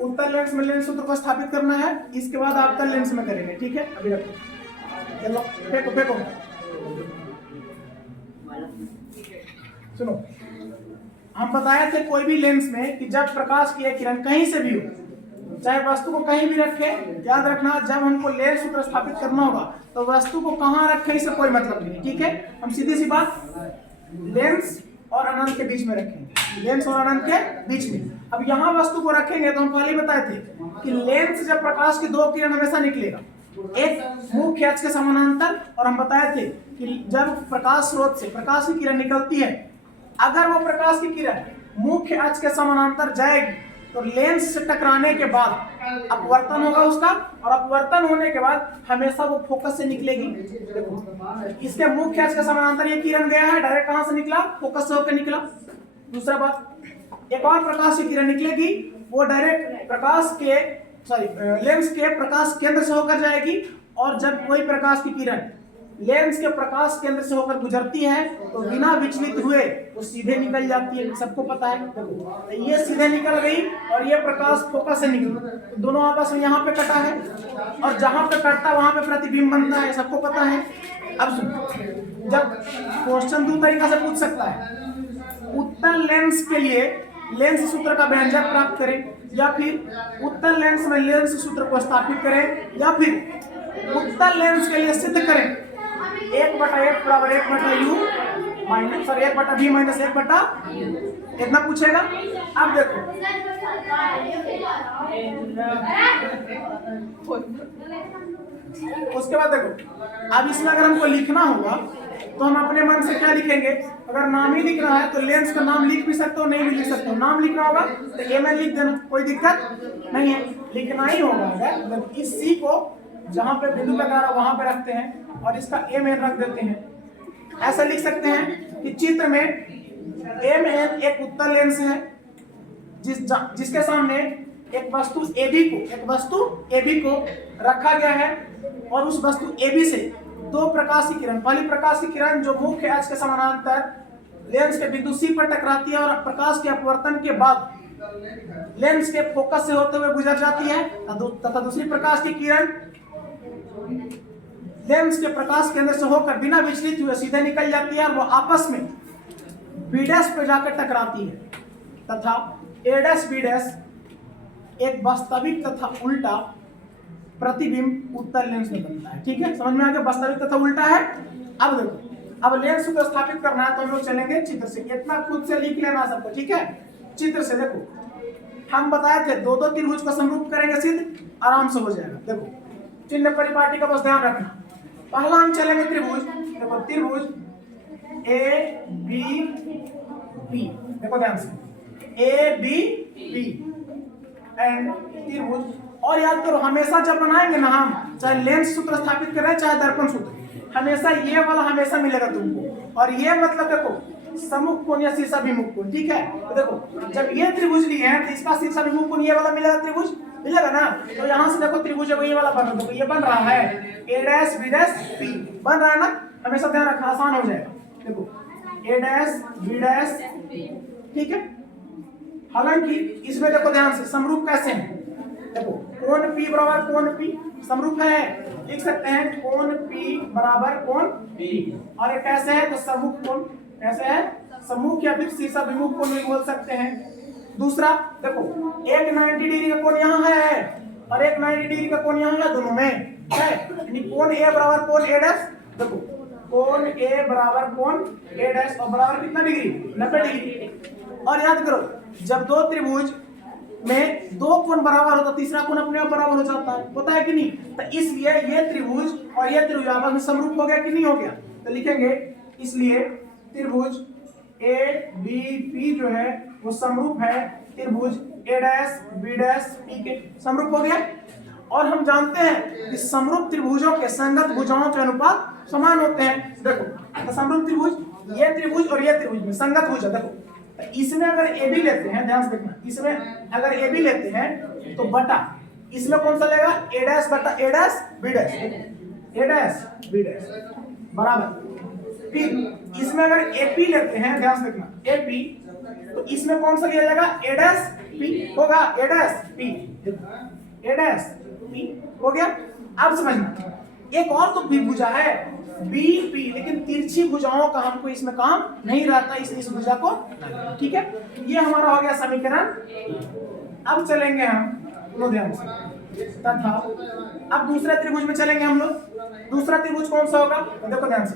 उत्तल लेंस में लेंस सूत्र को स्थापित करना है, इसके बाद अवतल लेंस में करेंगे। ठीक है, अभी रखो, चलो फेंको फेंको। सुनो, हम बताए थे कोई भी लेंस में कि जब प्रकाश की एक किरण कहीं से भी हो, चाहे वस्तु को कहीं भी रखे, याद रखना जब हमको लेंस सूत्र स्थापित करना होगा तो वस्तु को कहाँ रखें इससे कोई मतलब नहीं। ठीक है, हम सीधी सी बात लेंस और अनंत के बीच में रखेंगे, लेंस और अनंत के बीच में। अब यहाँ वस्तु को रखेंगे तो हम पहले ही बताए थे कि लेंस जब प्रकाश की दो किरण हमेशा निकलेगा, एक मुख्य अक्ष के समानांतर, और हम बताए थे कि जब प्रकाश स्रोत से प्रकाश की किरण निकलती है, अगर वो प्रकाश की किरण मुख्य अक्ष के समानांतर जाएगी तो लेंस से टकराने के बाद अपवर्तन होगा उसका, और अपवर्तन होने के बाद हमेशा वो फोकस से निकलेगी। देखो, इसके मुख्य अक्ष के समानांतर ये किरण गया है, डायरेक्ट कहां से निकला, फोकस से होकर निकला। दूसरा बात, एक और प्रकाश की किरण निकलेगी, वो डायरेक्ट प्रकाश के लेंस के प्रकाश केंद्र से होकर जाएगी, और जब कोई प्रकाश की किरण लेंस के प्रकाश केंद्र से होकर गुजरती है तो बिना विचलित हुए वो सीधे निकल जाती है, सबको पता है। तो ये सीधे निकल गई और ये प्रकाश फोकस से निकली, तो दोनों आपस में यहाँ पे कटा है, और जहां पे कटता वहां पे प्रतिबिंब बनता है, सबको पता है। अब सुनो, जब क्वेश्चन दो तरीका से पूछ सकता है, उत्तल लेंस के लिए लेंस सूत्र का व्यंजक प्राप्त करें, या फिर उत्तल लेंस में लेंस सूत्र को स्थापित करें, या फिर उत्तल लेंस के लिए सिद्ध करें 1/1 बराबर 1/u minus, sorry 1/v minus 1/, इतना पूछेगा। अब देखो, उसके बाद देखो, अब इसमें अगर हमको लिखना होगा तो हम अपने मन से क्या लिखेंगे, अगर नाम ही लिखना है तो लेंस का नाम लिख भी सकते हो, नहीं भी लिख सकते हो। नाम लिखना होगा तो ए में लिख देना, कोई दिक्कत नहीं है, लिखना ही होगा। अगर इस सी को जहां पे बिंदु लगा रहा वहां पे रखते हैं और इसका एम एन रख देते हैं। ऐसा लिख सकते हैं कि चित्र में एम एन एक उत्तल लेंस है जिसके सामने एक वस्तु AB को रखा गया है, और उस वस्तु AB से दो प्रकाश की किरण, पहली प्रकाश की किरण जो मुख्य अक्ष के समानांतर लेंस के बिंदु C पर टकराती है और प्रकाश के अपवर्तन के बाद लेंस के फोकस से होते हुए गुजर जाती है, तथा दूसरी प्रकाश की किरण लेंस के प्रकाश केंद्र से होकर बिना विचलित हुए सीधे निकल जाती है, और वो आपस में B' पे जाकर टकराती है, तथा A', B' एक वास्तविक तथा उल्टा प्रतिबिंब उत्तल लेंस में बनता है। ठीक है, समझ में आ गया, वास्तविक तथा उल्टा है। अब देखो, अब लेंस को स्थापित करना है तो हम लोग चलेंगे चित्र से, इतना खुद से लिख लेना सबको। ठीक है, चित्र से देखो, हम बताए थे दो दो त्रिभुज को समरूप करेंगे, सिद्ध आराम से हो जाएगा। देखो, चिन्ह परिपाटी का बस ध्यान रखना। पहला हम चलेंगे त्रिभुज, देखो त्रिभुज ABP, देखो ध्यान से, ABP एंड त्रिभुज। और याद करो, हमेशा जब बनाएंगे ना हम, चाहे लेंस सूत्र स्थापित करें चाहे दर्पण सूत्र, हमेशा ये वाला हमेशा मिलेगा तुमको, और ये मतलब देखो सम्मुख कोण या शीर्षाभिमुख कोण। ठीक है, तो देखो जब ये त्रिभुज लिए हैं तो इसका शीर्षाभिमुख कोण ये वाला मिलेगा, त्रिभुज मिलेगा ना। तो यहाँ से देखो त्रिभुज ये वाला बन रहा है, ये बन रहा है A' B' बन रहा है ना, हमेशा ध्यान रखना, आसान हो जाएगा। देखो A' B', ठीक है। हालांकि इसमें देखो ध्यान से समरूप कैसे है, देखो कोण P बराबर कोण P समरूप है, लिख सकते हैं कोण P बराबर कोण P। और ये कैसे है, तो सम्मुख कोण, कैसे है, सम्मुख या फिर शीर्षाभिमुख कोण भी बोल सकते हैं। दूसरा देखो, एक 90 डिग्री का कोण यहाँ है और एक 90 डिग्री का कोण यहाँ है, दोनों में है, यानी कोण A बराबर कोण A'। देखो कोण A बराबर कोण A' और बराबर कितना डिग्री, 90 डिग्री। और याद करो, जब दो त्रिभुज में दो कोण बराबर होता, तीसरा कोण अपने आप बराबर हो जाता है, पता है कि नहीं। तो इसलिए ये त्रिभुज और ये त्रिभुज आपस में समरूप हो गया कि नहीं हो गया, तो लिखेंगे इसलिए त्रिभुज ABP जो है वो समरूप है त्रिभुज A' B' के, समरूप हो गया। और हम जानते हैं कि समरूप त्रिभुजों के संगत भुजाओं के अनुपात समान होते हैं। देखो तो समरूप त्रिभुज, ये त्रिभुज और ये त्रिभुज में संगत भुजा, देखो इसमें अगर AB लेते हैं, ध्यान से देखना, इसमें अगर AB लेते हैं तो बटा इसमें कौन सा लेगा, A' बटा A' B' बराबर। फिर इसमें अगर AP लेते हैं, ध्यान से देखना AP, तो इसमें कौन सा लिया जाएगा, A' पी होगा, ए डैश पी, ए डैश पी हो गया। अब समझना एक और तो बी भुजा है बी पी, लेकिन तिरछी भुजाओं का हमको इसमें काम नहीं रहता, इसलिए इस भुजा को, ठीक है। ये हमारा हो गया समीकरण। अब चलेंगे हम लो ध्यान से तथा अब दूसरे त्रिभुज में चलेंगे हम लोग। दूसरा त्रिभुज कौन सा होगा देखो ध्यान से,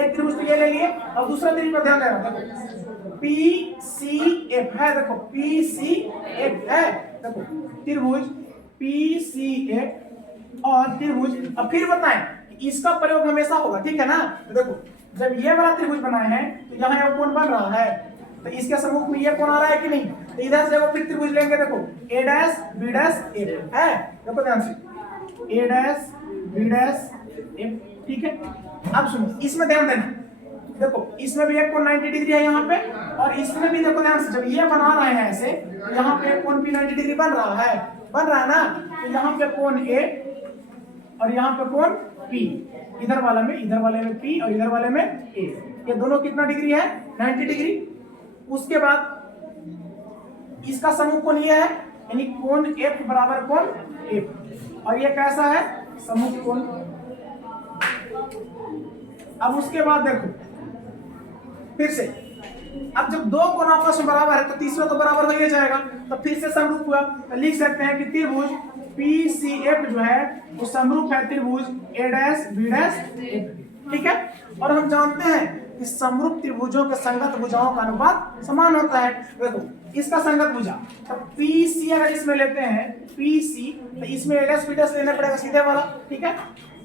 एक त्रिभुज तो ये ले लिए और दूसरा त्रिभुज पर ध्यान देना, देखो पी सी एफ है, देखो पी सी एफ है, देखो त्रिभुज पी सी एफ और त्रिभुज। अब फिर बताएं कि इसका प्रयोग हमेशा होगा, ठीक है ना। तो देखो जब ये वाला त्रिभुज बना है तो यहाँ एक कोण बन रहा है, तो इसके सम्मुख में ये कोण आ रहा है कि नहीं, तो इधर से वो फिर त्रिभुज लेंगे, देखो ए डैश बी डैश एफ है, देखो ध्यान से ए डैश बी डैश एफ, ठीक है। अब सुनो इसमें ध्यान देना, देखो इसमें भी एक कोण 90 डिग्री है यहाँ पे, और इसमें भी देखो ध्यान से जब ये बना रहे हैं ऐसे, तो यहाँ पे कोण भी 90 डिग्री बन रहा है ना, तो यहाँ पे कोण ए और यहाँ पे कोण पी, इधर वाले में पी और इधर वाले में ए, ये दोनों कितना डिग्री है 90 डिग्री। उसके बाद इसका समूह कोण ये है, यानी कोण एफ बराबर कोण एफ, और ये कैसा है समूह कोण। अब उसके बाद देखो फिर से, अब जब दो कोण आपस में बराबर है तो तीसरा तो बराबर हो ही जाएगा, तो फिर से समरूप हुआ, तो लिख सकते हैं कि त्रिभुज PCF जो है वो समरूप है त्रिभुज A dash B dash F, ठीक है। और हम जानते हैं कि समरूप त्रिभुजों के संगत भुजाओं का अनुपात समान होता है। देखो इसका संगत भुजा, तो PC अगर इसमें लेते हैं PC, तो इसमें A डैश B डैश लेना पड़ेगा सीधे वाला, ठीक है,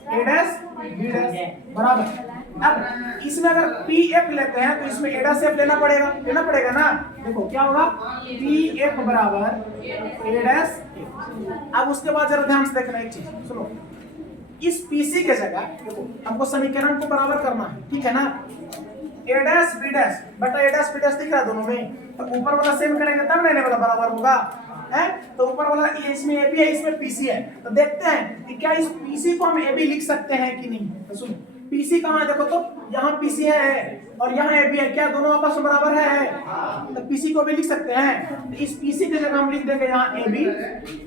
A डैश B डैश बराबर। अब इसमें अगर PF लेते हैं तो इसमें A डैश F लेना पड़ेगा ना, देखो क्या होगा PF बराबर A डैश F। अब उसके बाद जरा ध्यान से देखना एक चीज सुनो, इस PC के जगह देखो हमको समीकरण को बराबर करना है, ठीक है ना। A डैश B डैश बटा A डैश B डैश दिख रहा है दोनों में, तो ऊपर वाला सेम करेंगे तब लेने वाला बराबर होगा है, तो ऊपर वाला ये इसमें AB है इसमें PC है, तो देखते हैं कि क्या इस PC को हम AB लिख सकते हैं कि नहीं। तो सुनो PC कहाँ है, देखो तो यहाँ PC है और यहाँ AB है, क्या दोनों आपस में बराबर है, तो PC को भी लिख सकते हैं। तो इस PC की जगह हम लिख देंगे यहाँ AB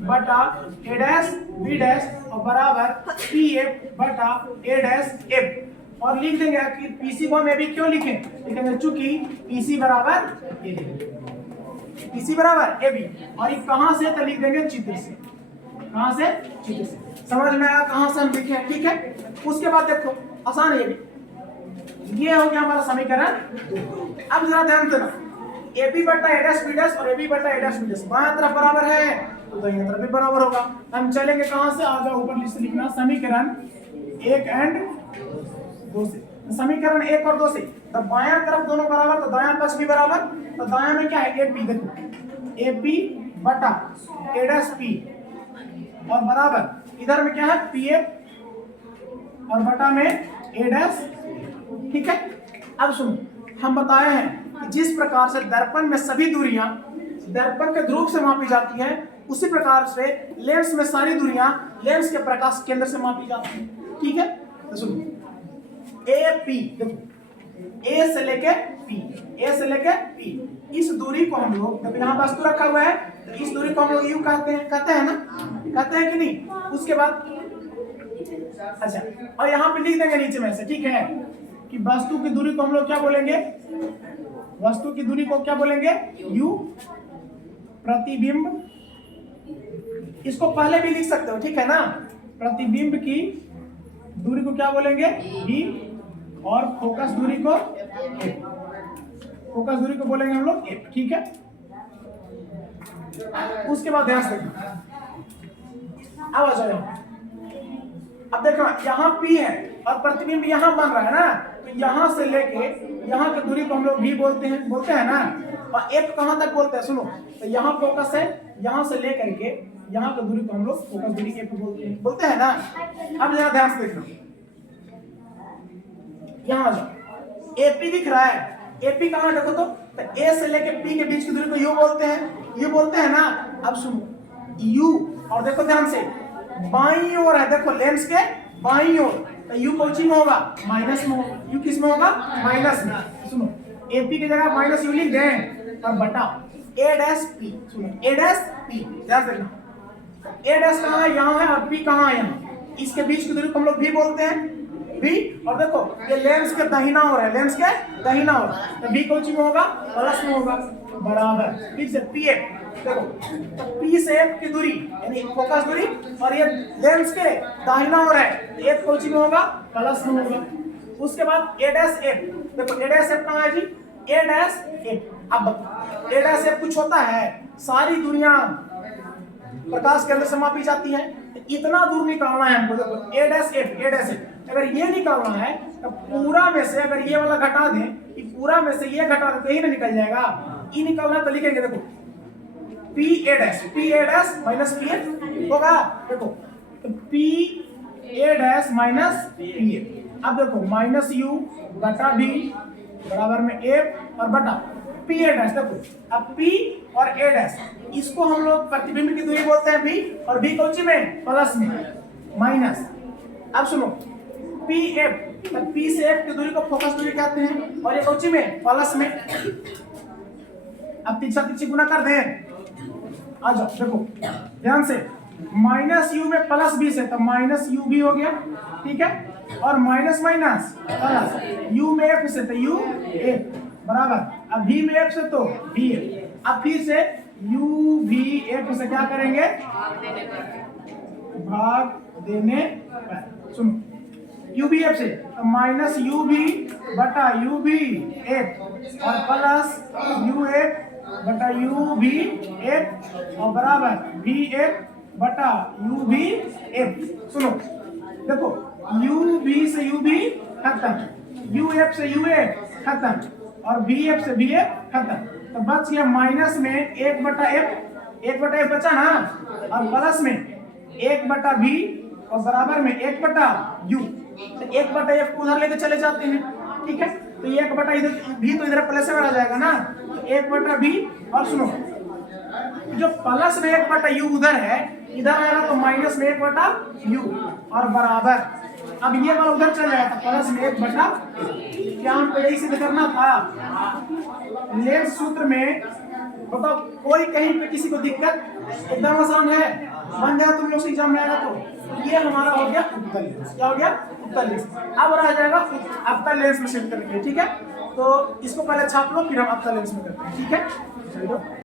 बटा A डैश B डैश और बराबर PF बटा A डैश F, और लिख देंगे कि PC को हम AB क्यों लिखेंगे, चूंकि PC बराबर PC बराबर AB, और ये कहाँ से, तो लिख देंगे चित्र से, कहाँ से चित्र से, समझ में आया कहाँ से हम लिखे, ठीक है। उसके बाद देखो आसान है, ये हो गया हमारा समीकरण। अब जरा ध्यान देना, AB बटा A डैश B डैश और AB बटा A डैश B डैश बाएं तरफ बराबर है तो दाहिने तरफ भी बराबर होगा। हम चलेंगे कहां से, आ जाओ ऊपर लिस्ट लिखना समीकरण 1 और 2 से, समीकरण 1 और 2 से, तो बायां तरफ दोनों बराबर तो दायां पक्ष भी बराबर, तो दायां में क्या है AB, देखो AB बटा A डैश P और बराबर इधर में क्या है PF और बटा में A डैश, ठीक है। अब सुनो हम बताए हैं कि जिस प्रकार से दर्पण में सभी दूरियां दर्पण के ध्रुव से मापी जाती हैं, उसी प्रकार से लेंस में सारी दूरियां लेंस के प्रकाश केंद्र से मापी जाती हैं, ठीक है। तो सुनो AP, देखो A से लेके P, इस दूरी को हम लोग, जब यहाँ वस्तु रखा हुआ है तो इस दूरी को हम लोग U कहते हैं ना, कहते हैं कि नहीं। उसके बाद अच्छा, और यहाँ पे लिख देंगे नीचे में से, ठीक है, कि वस्तु की दूरी को हम लोग क्या बोलेंगे, वस्तु की दूरी को क्या बोलेंगे U, प्रतिबिंब, इसको पहले भी लिख सकते हो, ठीक है ना, प्रतिबिंब की दूरी को क्या बोलेंगे V, और फोकस दूरी को बोलेंगे हम लोग F, ठीक है। उसके बाद ध्यान से अब आ जाओ, अब देखो यहाँ P है और प्रतिबिंब यहाँ बन रहा है ना, तो यहाँ से लेके यहाँ की दूरी को हम लोग V बोलते हैं ना, और F कहाँ तक बोलते हैं, सुनो, तो यहाँ फोकस है, यहाँ से लेकर के यहाँ की दूरी को हम लोग फोकस दूरी F बोलते हैं ना। अब जरा ध्यान से देखना, यहाँ आ जाओ, AP दिख रहा है, AP कहाँ देखो तो A से लेके P के बीच की दूरी को U बोलते हैं ना। अब सुनो U, और देखो ध्यान से बाईं ओर है, देखो लेंस के बाईं ओर, तो U पहुंची में होगा माइनस में होगा, U किस में होगा माइनस में। सुनो AP की जगह माइनस U लिख दें और बटा ए डैश पी, सुनो ए डैश पी, ध्यान से देखना ए डैश कहाँ है, यहाँ है, और पी कहाँ है, यहाँ। इसके बीच की दूरी को हम लोग भी बोलते हैं, भी। और देखो ये लेंस के दाहिना हो रहा है, लेंस के दाहिना हो रहा है, तो भी कौन सी में होगा, प्लस में होगा, बराबर। फिर से पी एफ, देखो तो पी से एफ की दूरी यानी फोकस दूरी, और ये लेंस के दाहिना हो रहा है, एफ कौन सी में होगा, प्लस में होगा। उसके बाद ए डैश एफ, देखो ए डैश एफ कहाँ है जी, ए डैश एफ। अब ए डैश एफ कुछ होता है, सारी दूरियां प्रकाश केंद्र से मापी जाती है, इतना दूर निकालना है हमको। देखो ए डैश एफ, ए डैश एफ अगर ये निकालना है तो पूरा में से अगर ये वाला घटा दें, कि पूरा में से ये घटा दें तो यही ना निकल जाएगा, ई निकालना तो लिखेंगे, देखो P A dash minus P F होगा। देखो P A dash minus P F. अब देखो माइनस यू बटा बी बराबर में एफ और बटा पी ए डैश। देखो अब पी और ए डैश इसको हम लोग प्रतिबिंब की दूरी बोलते हैं, बी, और बी कौन सी में, प्लस में, माइनस। अब सुनो पी एफ, पी से एफ की दूरी को फोकस दूरी कहते हैं, और ये कौन सी में, प्लस में। अब तीसरा तीसरी गुना कर दें, आ जाओ देखो ध्यान से, माइनस यू में प्लस बी से तो माइनस यू भी हो गया, ठीक है, और माइनस माइनस प्लस, यू में एफ से तो यू एफ बराबर, अब भी में एफ से तो भी एफ। अब फिर से यू भी एफ से क्या करेंगे, भाग देने पर। सुनो यू बी एफ से तो माइनस यू बी बटा यू बी एफ और प्लस यू एफ बटा यू बी एफ और बराबर बी एफ बटा यू बी एफ। सुनो देखो यू बी से यू बी खत्म, यू एफ से यू एफ खत्म, और बी एफ से बी एफ खत्म, तो बच गया माइनस में एक बटा एफ बचा ना, और प्लस में एक बटा बी और बराबर में एक बटा यू। तो एक बटा एफ उधर लेके चले जाते हैं, ठीक है, तो एक बटा इधर भी तो इधर प्लस में आ जाएगा ना, तो एक बटा बी, और सुनो जो प्लस में एक बटा यू उधर है, इधर आएगा तो माइनस में एक बटा यू और बराबर, अब ये वाला उधर चल जाएगा तो प्लस में एक बटा। क्या हमको यही सिद्ध करना था लेंस सूत्र में, बताओ कोई कहीं पे किसी को दिक्कत, एकदम आसान है, बन गया तुम लोग से एग्जाम में आएगा तो ये हमारा हो गया उत्तर लेंस। क्या हो गया, उत्तर लेंस। अब रह जाएगा अवतल लेंस में शिफ्ट करके, ठीक है, तो इसको पहले छाप लो फिर हम अवतल लेंस में करते हैं, ठीक है।